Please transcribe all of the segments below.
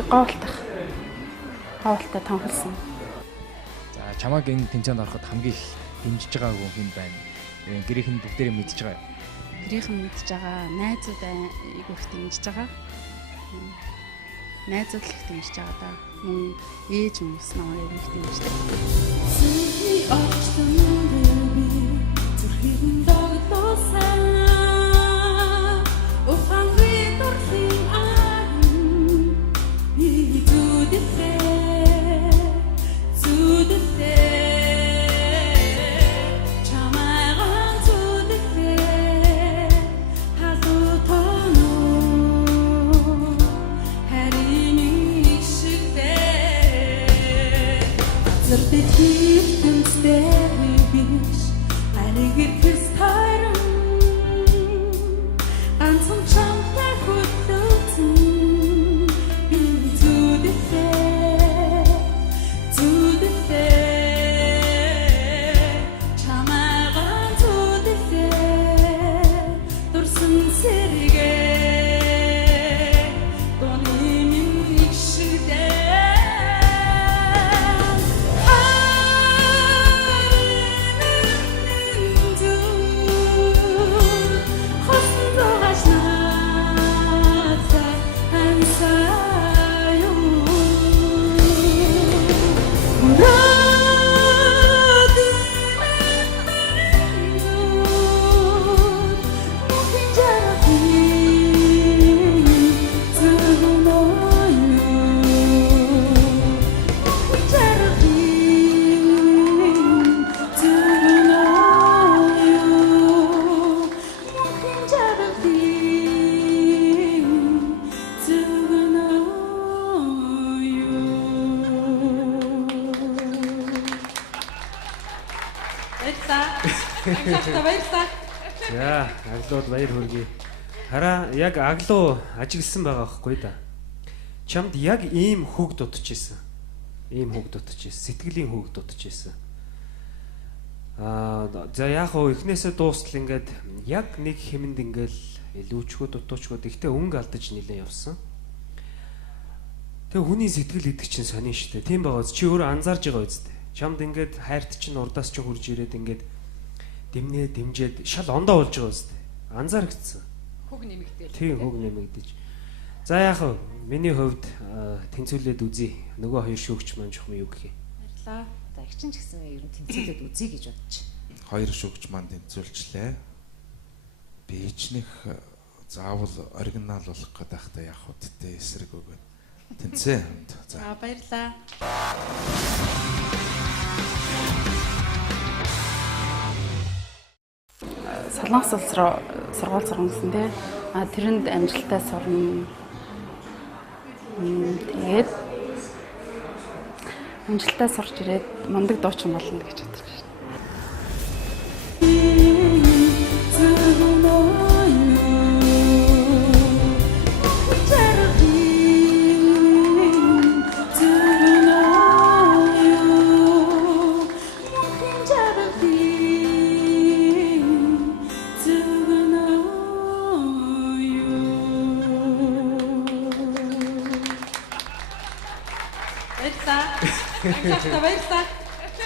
Би говьлтай томхолсон. За чамайг энэ тэмцээнд ороход хамгийн их дэмжиж байгаагүй хэн байна? Гэрийнхэн бүгдээрээ мэдж байгаа юу? Гэрийнхэн мэдж байгаа, найзууд айгүй их дэмжиж байгаа. Найзууд л их дэмжиж байгаа да. Мөн ээж хүмүүс намайг айгүй их дэмждэг. Сүний очсон би зүрхийн догтлосан. Ухаан виторлын арын би зүдэхээ чамайгаан зүдэхээ хазуу тоно харин ишигдээ зэрдээ хитэмстэй биш алигэр тэс тайран анцам чамтай хөтлөсөн би зүдэхээ чамайгаан зүдэхээ дурсан сэргээ донын ишигдээ За, аглууд баяр хүргэе. Хараа яг аглуу ажигласан байгаа байхгүй да. Чамд яг ийм хүүг дутж исэн. Сэтгэлийн хүүг дутж исэн. За яг хөө эхнээсээ дуустал ингээд яг нэг хэмэнд ингээл илүүчгөө дутуучгөө ихтэй өнгө алдаж нилээ явсан. Тэгээ хүний сэтгэл гэдэг чинь сонин штэ. Тийм байгааз чи өөрөө анзаарж байгаа үсттэй. Чамд ингээд хайрт чинь урдаас ч хурж ирээд ингээд дэмнээ дэмжээд шал ондоо болж байгаа үсттэй. Анзаарчихсан. Хөг нэмэгдээл. Тийм хөг нэмэгдэж. За яах вэ? Миний хувьд тэнцвүүлээд үзье. Нөгөө хоёр шүүгч маань жохом юу гэх юм. Баярлаа. За их чинь ч гэсэн ер нь тэнцвүүлээд үзье гэж бодож. Хоёр шүүгч маань тэнцвүүлчлээ. Би ичнэх заавал оригинал болох гэдэг байхдаа явах үедээ эсрэг өгөө. Тэнцээ. За баярлаа. Солонгос улс руу сургууль сурсан тий. Тэрэнд амжилттай сурна. Тэгээд амжилттай сурч ирээд мундаг дуучин болно гэж бодож байна.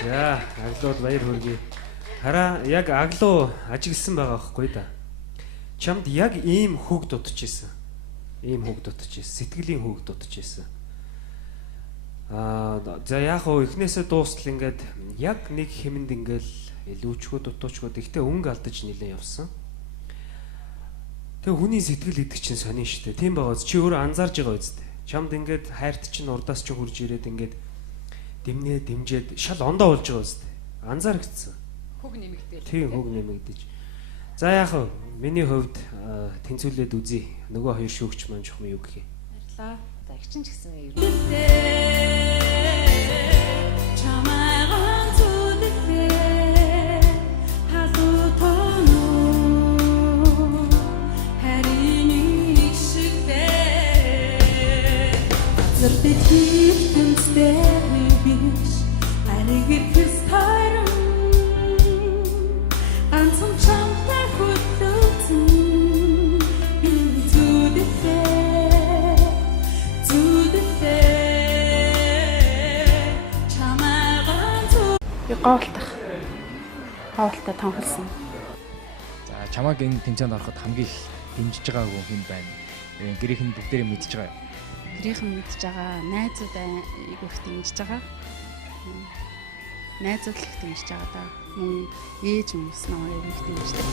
За, аглууд баяр хүргэе. Хараа яг аглуу ажигласан байгаа байхгүй да. Чамд яг ийм хүүг дутж исэн. Сэтгэлийн хүүг дутж исэн. За яг хөө эхнээсээ дуустал ингээд яг нэг хэмэнд ингээл илүүчгөө дутуучгөө ихтэй өнгө алдаж нилээ явсан. Тэгээ хүний сэтгэл гэдэг чинь сонин штэ. Тийм байгааз чи өөрөө анзаарж байгаа үсттэй. Чамд ингээд хайрт чинь урдаас ч хурж ирээд ингээд дэмнээ дэмжээд шал ондоо болж байгаа үсттэй. Анзаарчихсан. Хөг нэмэгдээл. Тийм хөг нэмэгдэж. За яах вэ? Миний хувьд тэнцвүүлээд үзье. Нөгөө хоёр шүүгч маань жохом юу гэх юм. Баярлаа. За их чинь ч гэсэн ер нь чамайгаан зүдэхээ хазуу тоно харин ишигдээ зэрдээ хитэмстэй биш алигэр тэс тайран анцам чамтай хөтлөсөн би зүдэхээ Говьлтах. Говьлтаа томхолсон. За чамайг энэ тэмцээнд ороход хамгийн их дэмжиж байгаагүй хэн байна? Гэрийнх нь бүгдээрээ мэдж байгаа юу? Гэрийнхэн мэдж байгаа, найзууд айгүй их дэмжиж байгаа. Найзууд л их дэмжиж байгаа да. Мөн ээж хүмүүс намайг их дэмждэг.